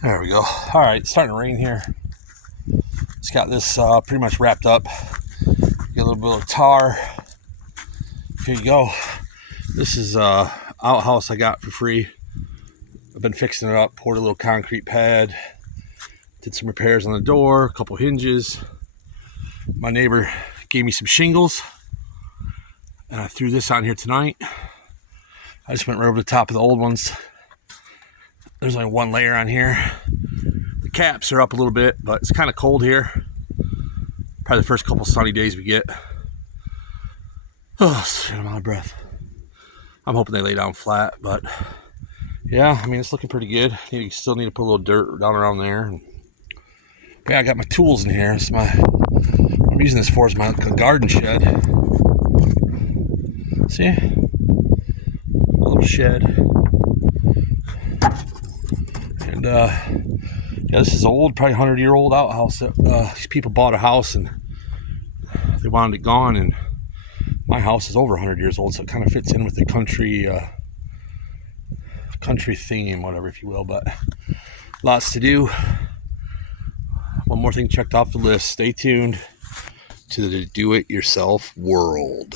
There we go. All right, it's starting to rain here. It's got this pretty much wrapped up. Get a little bit of tar. Here you go. This is outhouse I got for free. I've been fixing it up, poured a little concrete pad, did some repairs on the door, a couple hinges. My neighbor gave me some shingles, and I threw this on here tonight. I just went right over the top of the old ones. There's only one layer on here. The caps are up a little bit, but it's kind of cold here. Probably the first couple sunny days we get. Oh, shit, I'm out of breath. I'm hoping they lay down flat, but yeah, I mean, it's looking pretty good. Still need to put a little dirt down around there. But yeah, I got my tools in here. It's what I'm using this for is my garden shed. See? A little shed. And yeah, this is old, probably 100-year-old outhouse. These people bought a house and they wanted it gone, and my house is over 100 years old, so it kind of fits in with the country theme, whatever, if you will. But lots to do. One more thing checked off the list. Stay tuned to the do-it-yourself world.